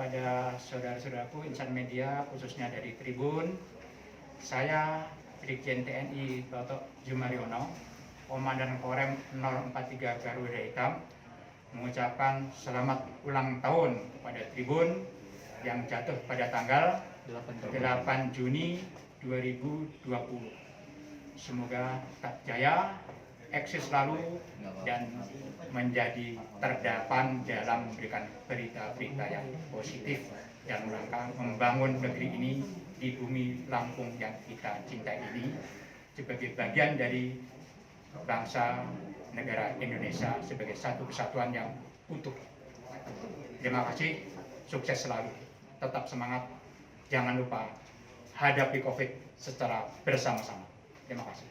kepada saudara-saudaraku insan media, khususnya dari Tribun. Saya Brigjen TNI Toto Jumariono, Komandan Korem 043 Garuda Hitam, mengucapkan selamat ulang tahun kepada Tribun yang jatuh pada tanggal 8 Juni 2020. Semoga tetap jaya, eksis selalu, dan menjadi terdepan dalam memberikan berita-berita yang positif dan rangka membangun negeri ini di bumi Lampung yang kita cintai ini sebagai bagian dari bangsa negara Indonesia sebagai satu kesatuan yang utuh. Terima kasih, sukses selalu, tetap semangat, jangan lupa hadapi COVID secara bersama-sama. Terima kasih.